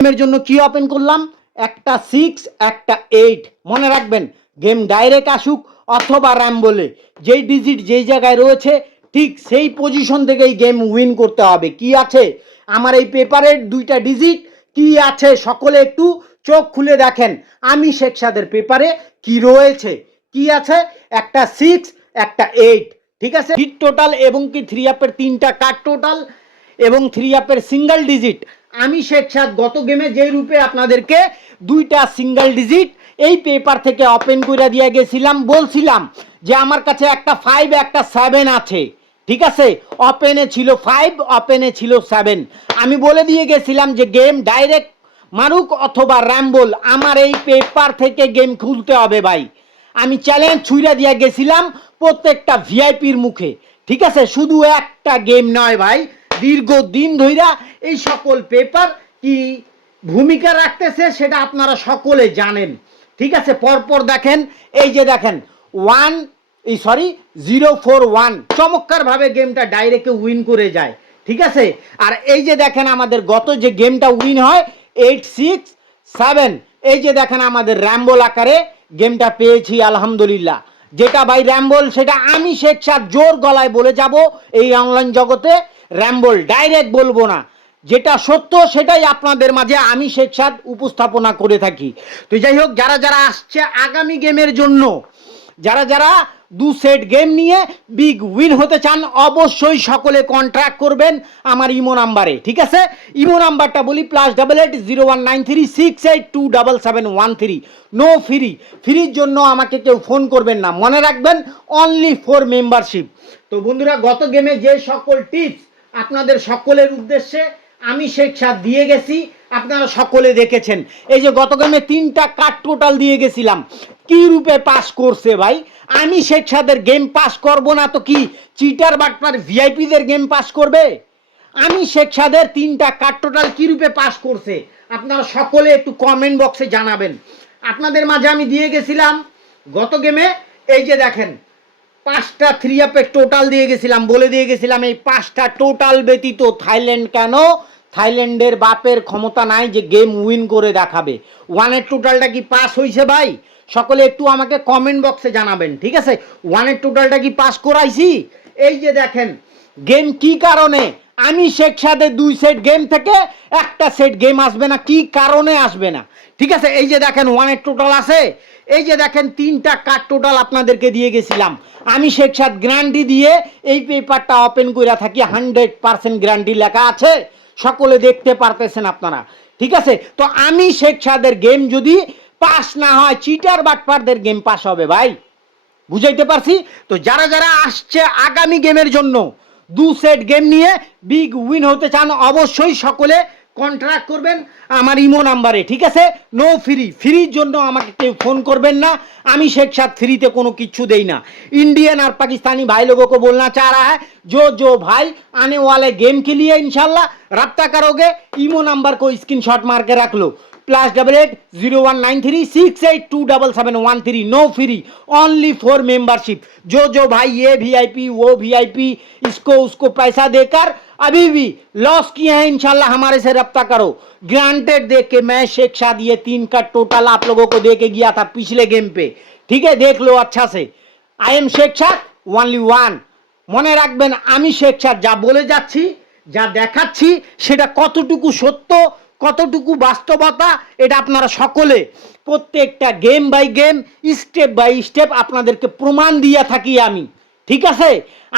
গেমের জন্য কি ওপেন করলাম, একটা 6 একটা 8। মনে রাখবেন গেম ডাইরেক্ট আসুক অথবা র্যাম বলে যেই ডিজিট যেই জায়গায় রয়েছে ঠিক সেই পজিশন থেকেই গেম উইন করতে হবে। কি আছে আমার এই পেপারের দুইটা ডিজিট, কি আছে সকলে একটু চোখ খুলে দেখেন। আমি শেখ সাদের পেপারে কি রয়েছে, কি আছে, একটা 6 একটা 8। ঠিক আছে, হিট টোটাল এবং কি 3 আপের 3টা কাট টোটাল এবং 3 আপের সিঙ্গেল ডিজিট। আমি শেখ সাদ গত গেমে যে রূপে আপনাদেরকে দুইটা সিঙ্গেল ডিজিট এই পেপার থেকে ওপেন করে দিয়ে গেছিলাম, বলছিলাম যে আমার কাছে একটা 5 একটা 7 আছে। ঠিক আছে, ওপেনে ছিল 5 ওপেনে ছিল 7। আমি বলে দিয়ে গেছিলাম যে গেম ডাইরেক্ট মারুক অথবা র্যাম্বল আমার এই পেপার থেকে গেম খুলতে হবে ভাই। আমি চ্যালেঞ্জ ছুঁড়ে দিয়ে গেছিলাম প্রত্যেকটা ভিআইপির মুখে। ঠিক আছে, শুধু একটা গেম নয় ভাই, দীর্ঘদিন ধইরা এই সকল পেপার কি ভূমিকা রাখতেছে সেটা আপনারা সকলে জানেন। ঠিক আছে, পরপর দেখেন, এই যে দেখেন 041 চমৎকারভাবে গেমটা ডাইরেক্টে উইন করে যায়। ঠিক আছে, আর এই যে দেখেন আমাদের গত যে গেমটা উইন হয় 867, এই যে দেখেন আমাদের র্যাম্বল আকারে গেমটা পেয়েছি আলহামদুলিল্লাহ। যেটা ভাই র্যাম্বল সেটা আমি শেখ সাদ জোর গলায় বলে যাব এই অনলাইন জগতে, র্যাম্বল ডাইরেক্ট বলবো না, যেটা সত্য সেটাই আপনাদের মাঝে আমি শেখ সাদ উপস্থাপনা করে থাকি। তো যাই হোক, যারা যারা আসছে আগামী গেমের জন্য, যারা যারা 2 সেট গেম নিয়ে বিগ উইন হতে চান অবশ্যই সকলে কন্ট্যাক্ট করবেন আমার ইমো নাম্বারে। ঠিক আছে, ইমো নাম্বারটা বলি +88 0193 6827713। নো ফ্রি, ফ্রির জন্য আমাকে কেউ ফোন করবেন না, মনে রাখবেন অনলি ফর মেম্বারশিপ। তো বন্ধুরা, গত গেমে যে সকল টিপস আপনাদের সকলের উদ্দেশ্যে আমি শেখ সাদ দিয়ে গেছি আপনারা সকলে দেখেছেন। এই যে গত গেমে 3টা কাট টোটাল দিয়ে গেছিলাম, কি রূপে পাস করছে ভাই। আমি শেখ সাদের গেম পাস করব না তো কি চিটার বাটপার ভিআইপিদের গেম পাস করবে? আমি শেখ সাদের 3টা কাট টোটাল কি রূপে পাস করছে আপনারা সকলে একটু কমেন্ট বক্সে জানাবেন। আপনাদের মাঝে আমি দিয়ে গেছিলাম গত গেমে, এই যে দেখেন 5টা 3 আপের টোটাল দিয়ে গেছিলাম, বলে দিয়ে গেছিলাম এই 5টা টোটাল ব্যতীত থাইল্যান্ড কেন, থাইল্যান্ডের বাপের ক্ষমতা নাই যে গেম উইন করে দেখাবে। 1-এর টোটালটা কি পাস হয়েছে ভাই? সকলে একটু আমাকে কমেন্ট বক্সে জানাবেন। ঠিক আছে, 1-এর টোটালটা কি পাস করাইছি? এই যে দেখেন গেম কি কারণে আমি শেখ সাদের 2 সেট গেম থেকে একটা সেট গেম আসবে না, কি কারণে আসবে না? ঠিক আছে, এই যে দেখেন 1-এর টোটাল আছে, এই যে দেখেন 3টা কাট টোটাল আপনাদেরকে দিয়ে গেছিলাম। আমি শেখ সাদ গ্যারান্টি দিয়ে এই পেপারটা ওপেন করে থাকি, 100% গ্যারান্টি লেখা আছে, সকলে দেখতে পারতেছেন আপনারা। ঠিক আছে, তো আমি শেখ সাদের গেম যদি পাস না হয় চিটার বাটপারদের গেম পাস হবে ভাই, বুঝাইতে পারছি? তো যারা যারা আসছে আগামী গেমের জন্য 2 সেট গেম নিয়ে বিগ উইন হতে চান অবশ্যই সকলে কন্ট্যাক্ট করবেন আমার ইমো নাম্বারে। ঠিক আছে, নো ফ্রি, ফ্রির জন্য আমাকে কেউ ফোন করবেন না, আমি शेख साथ फ्रीते कोनो किच्छु देई ना। इंडियन और पाकिस्तानी भाई लोगों को बोलना चाह रहा है, जो भाई आने वाले गेम के लिए इंशाल्लाह रब्ता करोगे, इमो नंबर को स्क्रीनशॉट मार के रख लो, +88 0193 6827713। No free, only for membership. जो भाई ये वीआईपी वो वीआईपी इसको उसको पैसा देकर अभी भी लॉस किए हैं, इंशाल्लाह हमारे से रब्ता करो। ग्रांटेड देख के मैं शेख साद ये 3 का टोटल आप लोगों को दे के गया था पिछले गेम पे, ठीक है, देख लो अच्छा से। I am Sheikh Saad only one. মনে রাখবেন আমি শেখ সাদ যা বলে যাচ্ছি যা দেখাচ্ছি সেটা কতটুকু সত্য কতটুকু বাস্তবতা এটা আপনারা সকলে প্রত্যেকটা game by game step by step আপনাদেরকে প্রমাণ দিয়ে থাকি আমি। ঠিক আছে,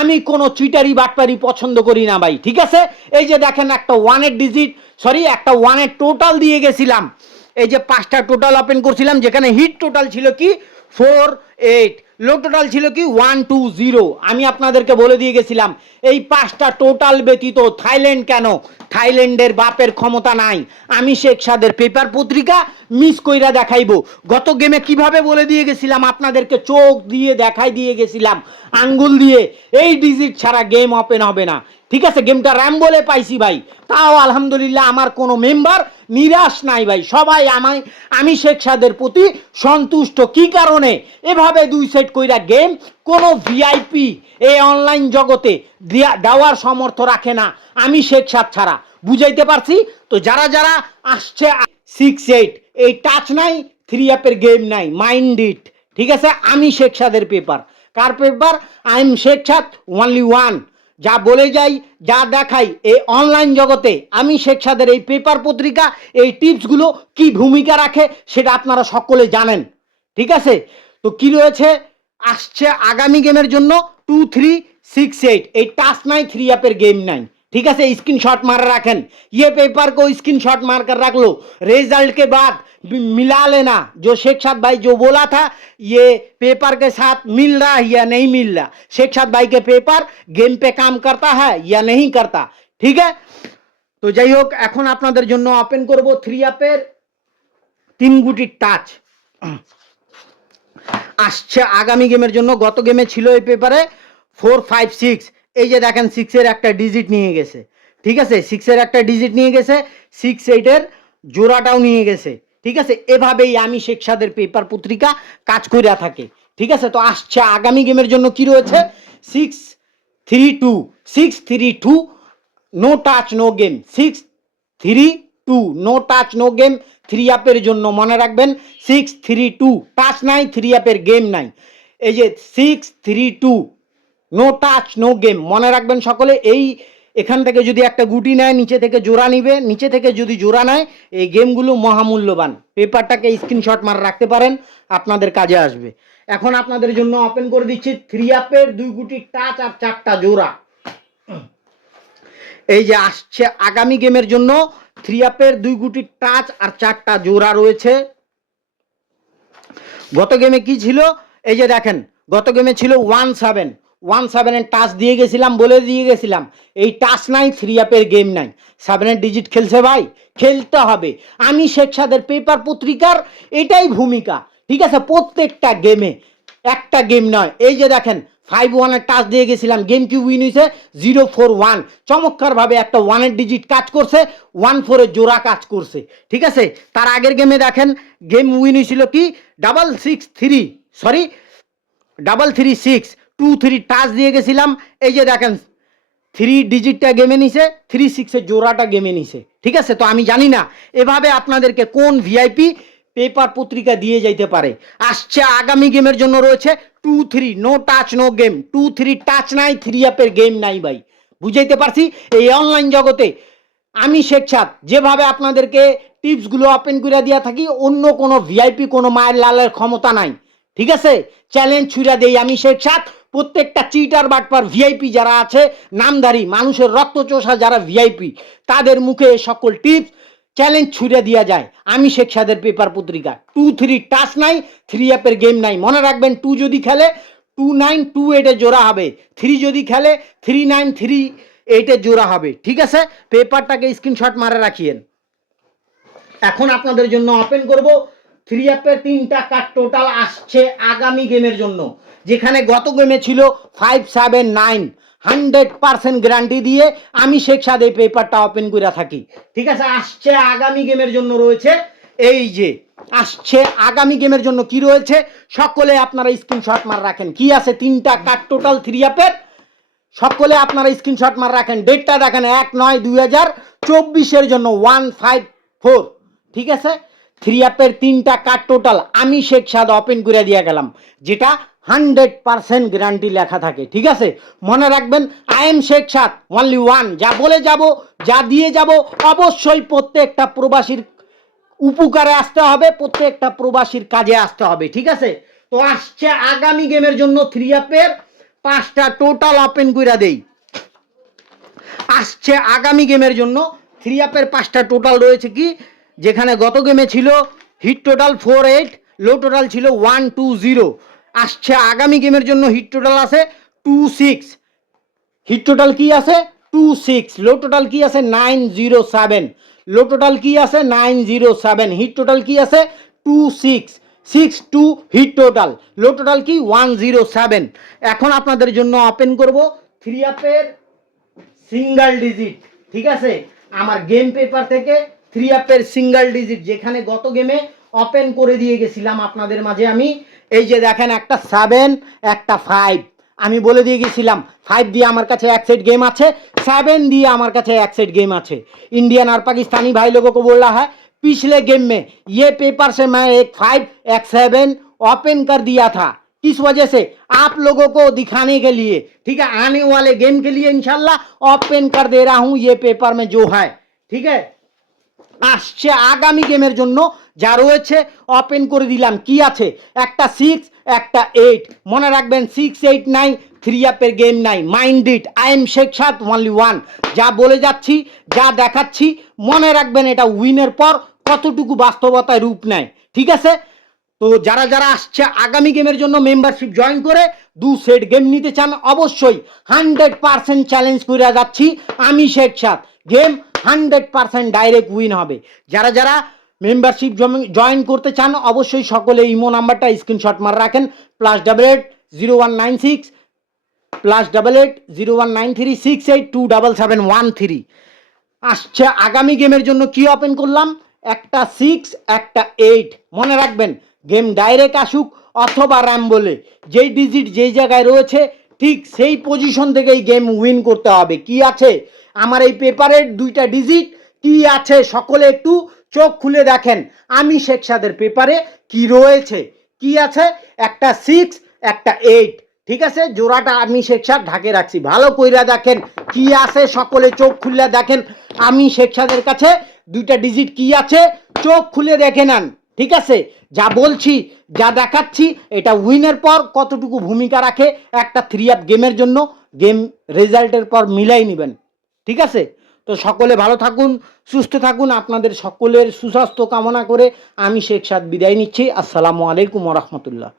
আমি কোনো চিটারি বাটপারি পছন্দ করি না ভাই। ঠিক আছে, এই যে দেখেন একটা 1-এর ডিজিট একটা 1-এর টোটাল দিয়ে গেছিলাম, এই যে 5টা টোটাল ওপেন করছিলাম যেখানে হিট টোটাল ছিল কি 4-8, লো টোটাল ছিল কি 1-2-0। আমি আপনাদেরকে বলে দিয়ে গেছিলাম এই 5টা টোটাল ব্যতীত থাইল্যান্ড কেন, থাইল্যান্ডের বাপের ক্ষমতা নাই। আমি শেখ সাদের পেপার পত্রিকা মিস কইরা দেখাইবো। গত গেমে কিভাবে বলে দিয়ে গেছিলাম আপনাদেরকে, চোখ দিয়ে দেখাই দিয়ে গেছিলাম আঙ্গুল দিয়ে, এই ডিজিট ছাড়া গেম ওপেন হবে না। ঠিক আছে, গেমটা র্যাম বলে পাইছি ভাই, তাও আলহামদুলিল্লাহ আমার কোনো মেম্বার নিরাশ নাই ভাই, সবাই আমি শেখ সাদের প্রতি সন্তুষ্ট। কি কারণে এভাবে 2 সেট কইরা গেম কোনো ভিআইপি এই অনলাইন জগতে দেওয়ার সামর্থ্য রাখে না আমি শেখ সাদ ছাড়া। বুঝাইতে পারছি? তো যারা যারা আসছে 6-8, এই টাচ নাই, 3 অ্যাপের গেম নাই, মাইন্ড ইট। ঠিক আছে, আমি শেখ সাদের paper. Car paper? I am Sheikh Saad, only one. যা বলে যাই, যা দেখাই এই অনলাইন জগতে, আমি শেখ সাদের এই পেপার পত্রিকা, এই টিপসগুলো কি ভূমিকা রাখে সেটা আপনারা সকলে জানেন। ঠিক আছে, তো কি রয়েছে আসছে আগামী গেমের জন্য 2-3-6-8, এই টাচ নাই, 3 অ্যাপের গেम নাই। ठीक है, स्क्रीनशॉट मार रखें, ये पेपर को स्क्रीनशॉट मार कर रख लो। रिजल्ट के बाद मिला लेना, जो शेख साद भाई जो बोला था ये पेपर के साथ मिल रहा है या नहीं मिल रहा, शेख साद भाई के पेपर गेम पे काम करता है या नहीं करता। ठीक है, तो যাই হোক এখন আপনাদের জন্য ওপেন করব 3 অ্যাপের 3 গুটি টাচ। আসছে আগামী গেমের জন্য। গত গেমে ছিল এই পেপারে 4-5-6, এই যে দেখেন 6 এর একটা ডিজিট নিয়ে গেছে। ঠিক আছে, 6 এর একটা ডিজিট নিয়ে গেছে, 6-8 এর জোড়াটাও নিয়ে গেছে। ঠিক আছে, এভাবেই আমি শেখ সাদের পেপার পত্রিকা কাজ করে থাকে। ঠিক আছে, তো আসছে আগামী গেমের জন্য কি রয়েছে 6-3-2, 6-3-2, no touch no game, 6-3-2, no touch no game, 3 অ্যাপের জন্য মনে রাখবেন 6-3-2, টাচ নাই, 3 অ্যাপের গেম নাই। এই যে 6-3-2, নো টাচ নো গেম, মনে রাখবেন সকলে। এই এখান থেকে যদি একটা গুটি নেয়, নিচে থেকে জোড়া নিবে, নিচে থেকে যদি জোড়া নেয়, এই গেমগুলো মহামূল্যবান। পেপারটাকে স্ক্রিনশট মার রাখতে পারেন, আপনাদের কাজে আসবে। এখন আপনাদের জন্য ওপেন করে দিচ্ছি 3 অ্যাপের 2 গুটি টাচ আর 4টা জোড়া। এই যে আসছে আগামী গেমের জন্য 3 অ্যাপের 2 গুটি টাচ আর 4টা জোড়া রয়েছে। গত গেমে কি ছিল, এই যে দেখেন গত গেমে ছিল 1-7 এর টাচ দিয়ে গেছিলাম, বলে দিয়ে গেছিলাম এই টাচ নাই, 3 অ্যাপের গেম নাই। 7 এর ডিজিট খেলছে ভাই, খেলতে হবে। আমি শেখ সাদের পেপার পত্রিকার এটাই ভূমিকা। ঠিক আছে, প্রত্যেকটা গেমে, একটা গেম নয়। এই যে দেখেন 5-1 এর টাচ দিয়ে গেছিলাম, গেম কি উইন হয়েছে 0-4-1, চমৎকারভাবে একটা 1 এর ডিজিট কাজ করছে, 1-4 এর জোড়া কাজ করছে। ঠিক আছে, তার আগের গেমে দেখেন গেম উইন হয়েছিল কি 3-6, 2-3 টাচ দিয়ে গেছিলাম। এই যে দেখেন 3 ডিজিটটা গেমে নিছে, 3-6 এর জোড়াটা গেমে নিছে। ঠিক আছে, তো আমি জানি না এভাবে আপনাদেরকে কোন ভিআইপি পেপার পত্রিকা দিয়ে যাইতে পারে। আসছে আগামী গেমের জন্য রয়েছে 2-3, no touch no game, 2-3 touch নাই, 3 অ্যাপের গেম নাই ভাই। বুঝাইতে পারছি? এই অনলাইন জগতে আমি শেখ সাদ যেভাবে আপনাদেরকে টিপসগুলো ওপেন করে দিয়া থাকি, অন্য কোনো ভিআইপি কোনো মায়ের লালের ক্ষমতা নাই। ঠিক আছে, চ্যালেঞ্জ ছুঁড়া দেই আমি শেখ সাদ। প্রত্যেকটা চিটার বাটপার ভিআইপি যারা আছে, নামধারী মানুষের রক্তচোষা যারা ভিআইপি, তাদের মুখে সকল টিপস চ্যালেঞ্জ ছুঁড়ে দেওয়া যায় আমি শেখ সাদের পেপার পত্রিকা। 2-3 টাচ নাই, 3 অ্যাপের গেম নাই। মনে রাখবেন 2 যদি খেলে 2-9-2-8 এ জোড়া হবে, 3 যদি খেলে 3-9-3-8 এ জোড়া হবে। ঠিক আছে, পেপারটাকে স্ক্রিনশট মারে রাখিয়েন। এখন আপনাদের জন্য ওপেন করব 3 অ্যাপের 3টা কার্ড টোটাল আসছে আগামী গেমের জন্য। যেখানে গত গেমে ছিল 5-7-9, 100% গ্যারান্টি দিয়ে আমি শেখ সাদ এই পেপারটা ওপেন করে থাকি। ঠিক আছে, আসছে আগামী গেমের জন্য রয়েছে, এই যে আসছে আগামী গেমের জন্য কি রয়েছে সকলে আপনারা স্ক্রিনশট মার রাখেন। কি আছে 3টা কার্ড টোটাল 3 অ্যাপের, সকলে আপনারা স্ক্রিনশট মার রাখেন। ডেটটা দেখেন 1-9-2024 এর জন্য 154। ঠিক আছে, 3 অ্যাপের 3টা কার্ড টোটাল আমি শেখ সাদ ওপেন করে দিয়ে গেলাম, যেটা 100% গ্যারান্টি লেখা থাকে। ঠিক আছে, মনে রাখবেন I am Sheikh Saad, only one. যা বলে যাব, যা দিয়ে যাব, অবশ্যই প্রত্যেকটা প্রবাসীর উপকারে আসতে হবে, প্রত্যেকটা প্রবাসীর কাজে আসতে হবে। ঠিক আছে, তো আসছে আগামী গেমের জন্য 3 অ্যাপের 5টা টোটাল ওপেন করে দেই। আসছে আগামী গেমের জন্য 3 অ্যাপের 5টা টোটাল রয়েছে কি, যেখানে গত গেমে ছিল হিট টোটাল 4-8, লো টোটাল ছিল 1-2-0। আসছে আগামী গেমের জন্য হিট টোটাল আছে 2-6, হিট টোটাল কি আছে 2-6, লো টোটাল কি আছে 9-0-7, লো টোটাল কি আছে 9-0-7, হিট টোটাল কি আছে 2-6, 6-2 হিট টোটাল, লো টোটাল কি 1-0-7। এখন আপনাদের জন্য ওপেন করব 3 অ্যাপের সিঙ্গেল ডিজিট। ঠিক আছে, আমার গেম পেপার থেকে 3 অ্যাপের সিঙ্গেল ডিজিট, যেখানে গত গেমে ওপেন করে দিয়ে গেছিলাম আপনাদের মাঝে আমি। এই যে দেখেন একটা 7, একটা 5, আমি বলে দিয়ে গেছিলাম 5 দিয়ে আমার কাছে এক सेट गेम আছে, 7 দিয়ে আমার কাছে এক सेट गेम আছে। इंडियन और पाकिस्तानी भाई लोगों को बोल रहा है पिछले गेम में ये पेपर से मैं एक 5 एक 7 ओपन कर दिया था, किस वजह से आप लोगों को दिखाने के लिए, ठीक है, आने वाले गेम के लिए इंशाल्लाह ओपन कर दे रहा हूं ये पेपर में जो है, ठीक है। আসছে আগামী গেমের জন্য যা রয়েছে ওপেন করে দিলাম। কি আছে, একটা 6 একটা 8, মনে রাখবেন 6 8 নাই, 3 আপের গেম নাই, mind it, I am Sheikh Saad only one. যা বলে যাচ্ছি যা দেখাচ্ছি মনে রাখবেন, এটা উইনের পর কতটুকু বাস্তবতায় রূপ নেয়, ঠিক আছে। তো যারা যারা আসছে আগামী গেমের জন্য মেম্বারশিপ জয়েন করে 2 সেট গেম নিতে চান, অবশ্যই 100% চ্যালেঞ্জ করে যাচ্ছি আমি শেখ সাদ, গেম 100% ডাইরেক্ট উইন হবে। যারা যারা মেম্বারশিপ জয়েন করতে চান অবশ্যই সকলে ইমো নাম্বারটা স্ক্রিনশট মার রাখেন, +88 0196 +88 0193 68277713। আসছে আগামী গেমের জন্য কি ওপেন করলাম, একটা 6 একটা 8, মনে রাখবেন গেম ডাইরেক্ট আসুক অথবা র্যাম বলে, যেই ডিজিট যেই জায়গায় রয়েছে ঠিক সেই পজিশন থেকেই গেম উইন করতে হবে। কি আছে আমার এই পেপারের 2টা ডিজিট, কি আছে সকলে একটু চোখ খুলে দেখেন আমি শেখ সাদের পেপারে কি রয়েছে। কি আছে, একটা 6 একটা 8, ঠিক আছে, জোড়াটা আমি শেখ সাদ ঢাকে রাখছি, ভালো কইরা দেখেন কি আছে, সকলে চোখ খুলে দেখেন আমি শেখ সাদের কাছে 2টা ডিজিট কি আছে, চোখ খুলে দেখে নেন, ঠিক আছে। যা বলছি যা দেখাচ্ছি এটা উইনের পর কতটুকু ভূমিকা রাখে একটা 3 আপ গেমের জন্য, গেম রেজাল্টের পর মিলাই নেবেন, ঠিক আছে। তো সকলে ভালো থাকুন, সুস্থ থাকুন, আপনাদের সকলের সুস্বাস্থ্য কামনা করে আমি শেখ সাদ বিদায় নিচ্ছি। আসসালামু আলাইকুম ওয়া রাহমাতুল্লাহ।